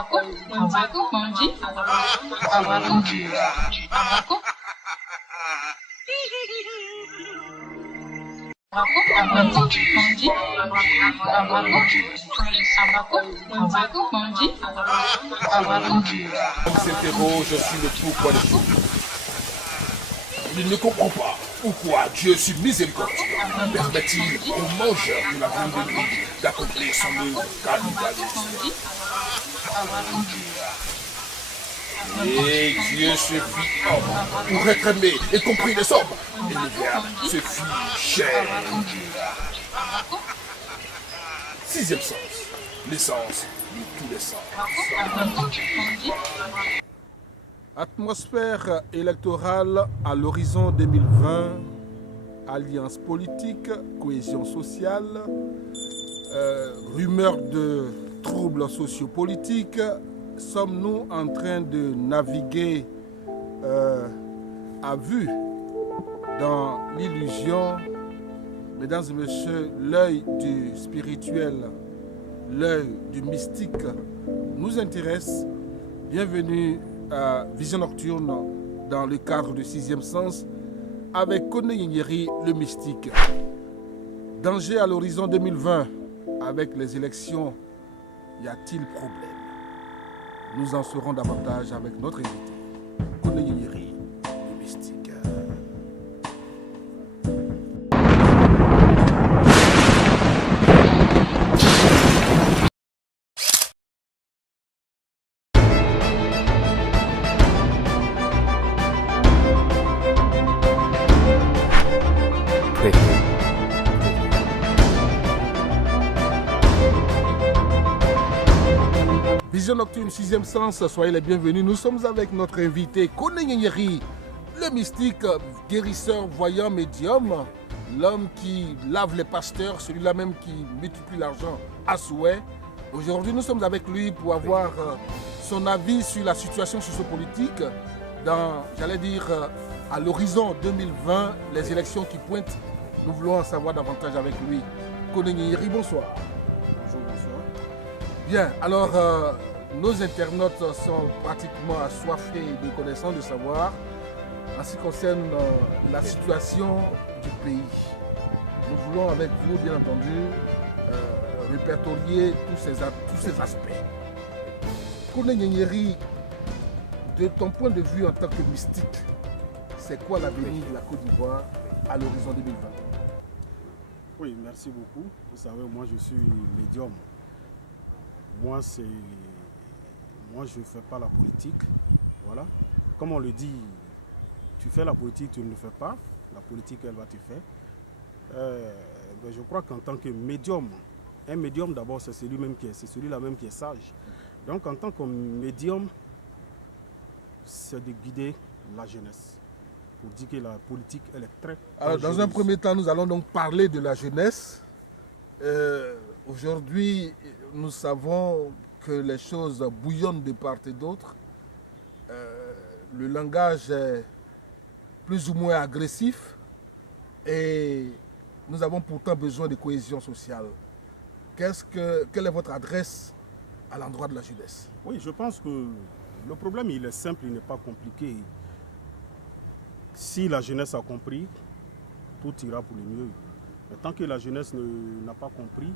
On s'interroge sur le pourquoi des choses. Il ne comprend pas pourquoi Dieu, sur miséricordieux, permet-il aux mangeurs de la viande de nuit d'accomplir son œuvre capitaliste. Et Dieu se fit homme pour être aimé et compris des hommes. Et le Verbe se fit chair. Sixième sens, l'essence de tous les sens. Atmosphère électorale à l'horizon 2020, alliance politique, cohésion sociale, rumeurs de troubles sociopolitiques. Sommes-nous en train de naviguer à vue dans l'illusion? Mesdames et messieurs, l'œil du spirituel, l'œil du mystique nous intéresse. Bienvenue à Vision Nocturne dans le cadre du sixième sens avec Kone Yenyeri, le mystique. Danger à l'horizon 2020 avec les élections, y a-t-il problème? Nous en saurons davantage avec notre invité, Kone Yenyeri, le mystique. Vision Nocturne, sixième sens, soyez les bienvenus. Nous sommes avec notre invité, Kone Yenyeri, le mystique, guérisseur, voyant, médium, l'homme qui lave les pasteurs, celui-là même qui multiplie l'argent à souhait. Aujourd'hui, nous sommes avec lui pour avoir son avis sur la situation sociopolitique dans, j'allais dire, à l'horizon 2020, les élections qui pointent. Nous voulons en savoir davantage avec lui. Kone Yenyeri, bonsoir. Bonjour, bonsoir. Bien, alors nos internautes sont pratiquement assoiffés de connaissances, de savoir en ce qui concerne la situation du pays. Nous voulons avec vous, bien entendu, répertorier tous ces aspects. Kone Yenyeri, de ton point de vue en tant que mystique, c'est quoi l'avenir de la Côte d'Ivoire à l'horizon 2020? Oui, merci beaucoup. Vous savez, moi je suis médium. Moi, je ne fais pas la politique. Voilà. Comme on le dit, tu fais la politique, tu ne le fais pas. La politique, elle va te faire. Ben, je crois qu'en tant que médium, un médium d'abord, c'est celui-là même qui est sage. Donc en tant que médium, c'est de guider la jeunesse. Pour dire que la politique, elle est très... Alors, dans un premier temps, nous allons donc parler de la jeunesse. Aujourd'hui, nous savons que les choses bouillonnent de part et d'autre. Le langage est plus ou moins agressif et nous avons pourtant besoin de cohésion sociale. Quelle est votre adresse à l'endroit de la jeunesse? Oui, je pense que le problème, il est simple, il n'est pas compliqué. Si la jeunesse a compris, tout ira pour le mieux. Mais tant que la jeunesse n'a pas compris,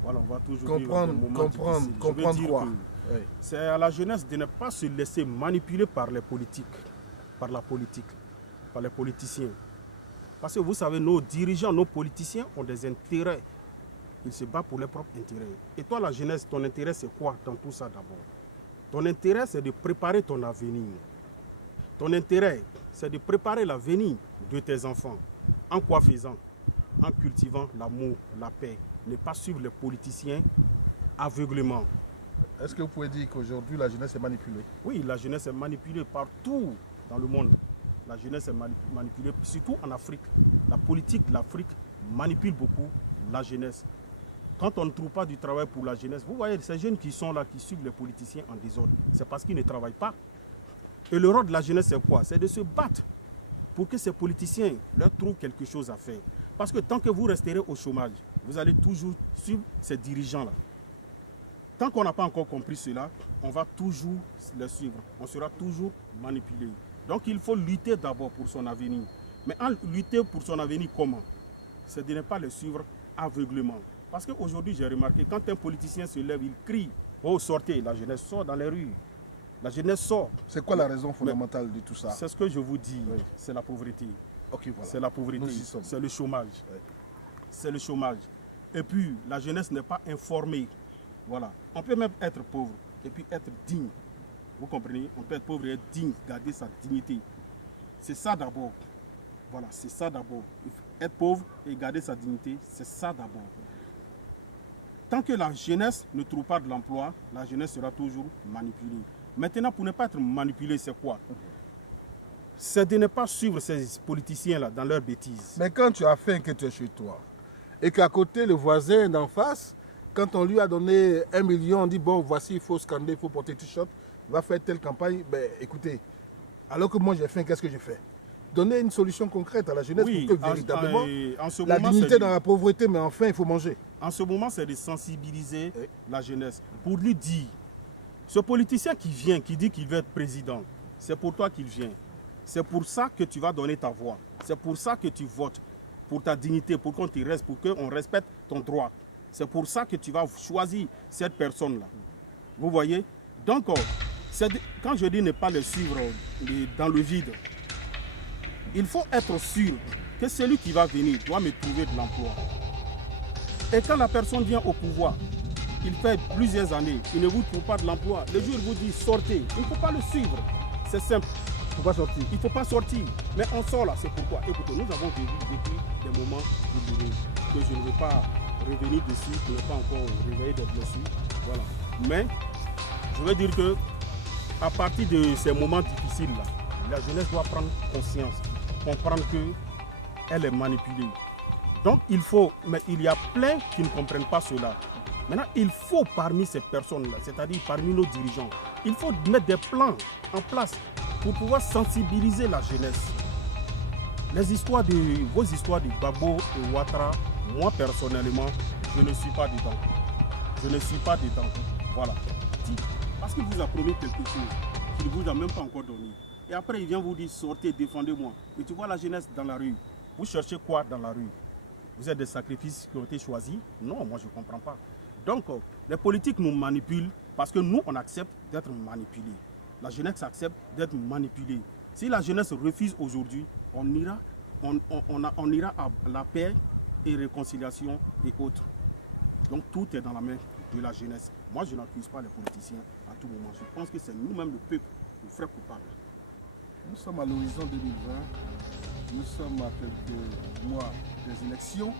voilà, on va toujours vivre des moments difficiles. Comprendre quoi? Oui. C'est à la jeunesse de ne pas se laisser manipuler par les politiques, par la politique, par les politiciens. Parce que vous savez, nos dirigeants, nos politiciens ont des intérêts. Ils se battent pour leurs propres intérêts. Et toi, la jeunesse, ton intérêt, c'est quoi dans tout ça d'abord? Ton intérêt, c'est de préparer ton avenir. Ton intérêt, c'est de préparer l'avenir de tes enfants. En quoi faisant? En cultivant l'amour, la paix. Ne pas suivre les politiciens aveuglément. Est-ce que vous pouvez dire qu'aujourd'hui, la jeunesse est manipulée? Oui, la jeunesse est manipulée partout dans le monde. La jeunesse est manipulée, surtout en Afrique. La politique de l'Afrique manipule beaucoup la jeunesse. Quand on ne trouve pas du travail pour la jeunesse, vous voyez, ces jeunes qui sont là, qui suivent les politiciens en désordre, c'est parce qu'ils ne travaillent pas. Et le rôle de la jeunesse, c'est quoi? C'est de se battre pour que ces politiciens leur trouvent quelque chose à faire. Parce que tant que vous resterez au chômage, vous allez toujours suivre ces dirigeants-là. Tant qu'on n'a pas encore compris cela, on va toujours le suivre. On sera toujours manipulé. Donc il faut lutter d'abord pour son avenir. Mais en lutter pour son avenir, comment? C'est de ne pas le suivre aveuglément. Parce qu'aujourd'hui, j'ai remarqué, quand un politicien se lève, il crie, oh sortez, la jeunesse sort dans les rues. La jeunesse sort. C'est quoi la raison fondamentale de tout ça? C'est ce que je vous dis, oui. C'est la pauvreté. Ok, voilà. C'est la pauvreté, c'est le chômage. Oui. C'est le chômage. Et puis, la jeunesse n'est pas informée. Voilà. On peut même être pauvre et puis être digne. Vous comprenez? On peut être pauvre et être digne, garder sa dignité. C'est ça d'abord. Voilà, c'est ça d'abord. Être pauvre et garder sa dignité, c'est ça d'abord. Tant que la jeunesse ne trouve pas de l'emploi, la jeunesse sera toujours manipulée. Maintenant, pour ne pas être manipulé, c'est quoi? C'est de ne pas suivre ces politiciens-là dans leurs bêtises. Mais quand tu as faim, que tu es chez toi, et qu'à côté, le voisin d'en face, quand on lui a donné 1 million, on dit, bon, voici, il faut scander, il faut porter t-shirt, il va faire telle campagne. Ben, écoutez, alors que moi j'ai faim, qu'est-ce que je fais? Donner une solution concrète à la jeunesse pour que véritablement, la dignité dans la pauvreté, mais enfin, il faut manger. En ce moment, c'est de sensibiliser la jeunesse pour lui dire, ce politicien qui vient, qui dit qu'il veut être président, c'est pour toi qu'il vient. C'est pour ça que tu vas donner ta voix. C'est pour ça que tu votes, pour ta dignité, pour qu'on te reste, pour qu'on respecte ton droit. C'est pour ça que tu vas choisir cette personne-là. Vous voyez? Donc, quand je dis ne pas le suivre dans le vide, il faut être sûr que celui qui va venir doit me trouver de l'emploi. Et quand la personne vient au pouvoir, il fait plusieurs années, il ne vous trouve pas de l'emploi. Le jour où il vous dit sortez, il ne faut pas le suivre. C'est simple. Il ne faut pas sortir. Il ne faut pas sortir. Mais on sort là, c'est pourquoi. Écoutez, nous avons vécu des moments que je ne vais pas revenir dessus, pour ne pas encore réveiller des blessures. Voilà. Mais je veux dire que à partir de ces moments difficiles-là, la jeunesse doit prendre conscience, comprendre qu'elle est manipulée. Donc mais il y a plein qui ne comprennent pas cela. Maintenant, il faut parmi ces personnes-là, c'est-à-dire parmi nos dirigeants, il faut mettre des plans en place pour pouvoir sensibiliser la jeunesse. Vos histoires de Gbagbo et Ouattara, moi personnellement, je ne suis pas dedans. Je ne suis pas dedans. Voilà. Parce qu'il vous a promis quelque chose qu'il ne vous a même pas encore donné. Et après, il vient vous dire, sortez, défendez-moi. Et tu vois la jeunesse dans la rue. Vous cherchez quoi dans la rue? Vous êtes des sacrifices qui ont été choisis? Non, moi je ne comprends pas. Donc, les politiques nous manipulent parce que nous, on accepte d'être manipulés. La jeunesse accepte d'être manipulée. Si la jeunesse refuse aujourd'hui, on ira à la paix et réconciliation et autres. Donc, tout est dans la main de la jeunesse. Moi, je n'accuse pas les politiciens à tout moment. Je pense que c'est nous-mêmes, le peuple, le frère coupable. Nous sommes à l'horizon 2020. Nous sommes à quelques mois des élections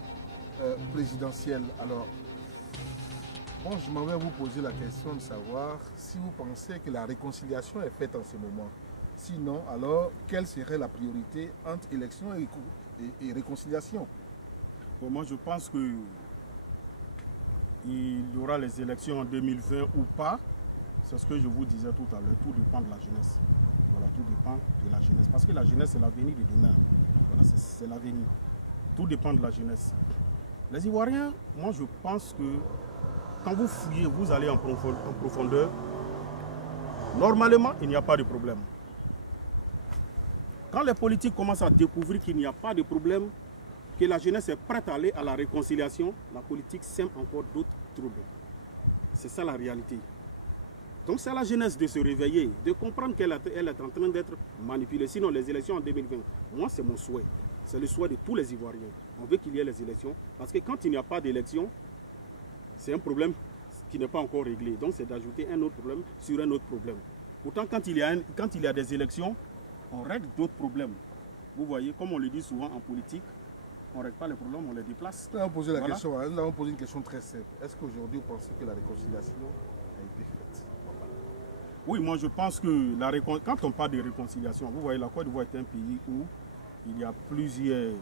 présidentielles. Alors, bon, je m'en vais vous poser la question de savoir si vous pensez que la réconciliation est faite en ce moment. Sinon, alors, quelle serait la priorité entre élection et réconciliation? Bon, moi, je pense que il y aura les élections en 2020 ou pas. C'est ce que je vous disais tout à l'heure. Tout dépend de la jeunesse. Voilà, tout dépend de la jeunesse. Parce que la jeunesse, c'est l'avenir de demain. Voilà, c'est l'avenir. Tout dépend de la jeunesse. Les Ivoiriens, moi, je pense que quand vous fouillez, vous allez en profondeur. Normalement, il n'y a pas de problème. Quand les politiques commencent à découvrir qu'il n'y a pas de problème, que la jeunesse est prête à aller à la réconciliation, la politique sème encore d'autres troubles. C'est ça la réalité. Donc c'est à la jeunesse de se réveiller, de comprendre qu'elle est en train d'être manipulée. Sinon, les élections en 2020, moi c'est mon souhait. C'est le souhait de tous les Ivoiriens. On veut qu'il y ait les élections, parce que quand il n'y a pas d'élection, c'est un problème qui n'est pas encore réglé. Donc c'est d'ajouter un autre problème sur un autre problème. Pourtant, quand il y a des élections, on règle d'autres problèmes. Vous voyez, comme on le dit souvent en politique, on ne règle pas les problèmes, on les déplace. Nous avons posé une question très simple. Est-ce qu'aujourd'hui, vous pensez que la réconciliation a été faite? Oui, moi je pense que quand on parle de réconciliation, vous voyez, la Côte d'Ivoire est un pays où il y a plusieurs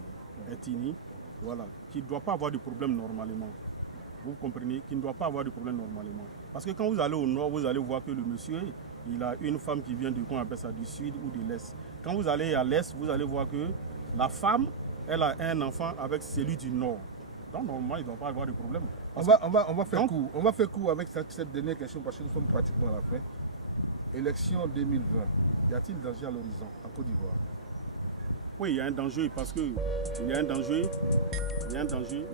ethnies, voilà, qui ne doivent pas avoir de problème normalement. Vous comprenez? Qui ne doit pas avoir de problème normalement. Parce que quand vous allez au nord, vous allez voir que le monsieur, il a une femme qui vient qu'on appelle ça du sud ou de l'est. Quand vous allez à l'est, vous allez voir que la femme, elle a un enfant avec celui du nord. Donc normalement, il ne doit pas avoir de problème. On va faire Donc- court. On va faire court avec cette dernière question parce que nous sommes pratiquement à la fin. Élection 2020. Y a-t-il danger à l'horizon en Côte d'Ivoire? Oui, il y a un danger parce que il y a un danger,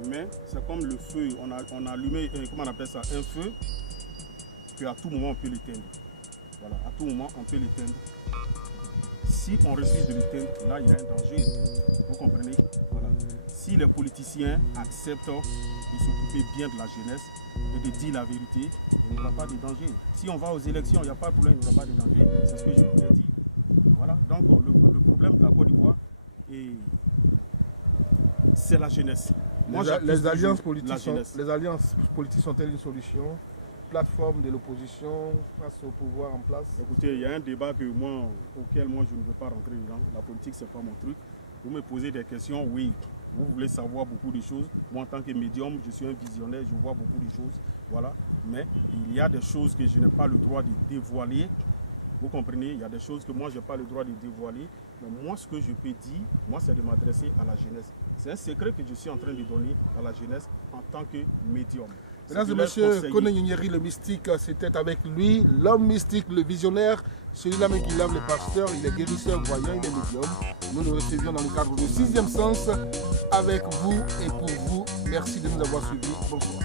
mais c'est comme le feu. On a allumé, comment on appelle ça, un feu, qu'à tout moment on peut l'éteindre. Voilà, à tout moment on peut l'éteindre. Si on refuse de l'éteindre, là il y a un danger. Vous comprenez? Voilà. Si les politiciens acceptent de s'occuper bien de la jeunesse et de dire la vérité, il n'y aura pas de danger. Si on va aux élections, il n'y a pas de problème, il n'y aura pas de danger. C'est ce que je vous ai dit. Voilà. Donc le problème de la Côte d'Ivoire, c'est la jeunesse. Moi, j'accuse Les toujours alliances politiques sont-elles une solution? Plateforme de l'opposition face au pouvoir en place? Écoutez, il y a un débat auquel moi je ne veux pas rentrer dedans. La politique, c'est pas mon truc. Vous me posez des questions, oui. Vous voulez savoir beaucoup de choses. Moi, en tant que médium, je suis un visionnaire, je vois beaucoup de choses. Voilà. Mais il y a des choses que je n'ai pas le droit de dévoiler. Vous comprenez? Il y a des choses que moi, je n'ai pas le droit de dévoiler. Mais moi, ce que je peux dire, moi, c'est de m'adresser à la jeunesse. C'est un secret que je suis en train de donner à la jeunesse en tant que médium. Mesdames et messieurs, Kone Nyeri, le mystique, c'était avec lui, l'homme mystique, le visionnaire, celui-là même qui lave les pasteurs, il est guérisseur, voyant, il est médium. Nous nous recevions dans le cadre du 6e sens avec vous et pour vous. Merci de nous avoir suivis. Bonsoir.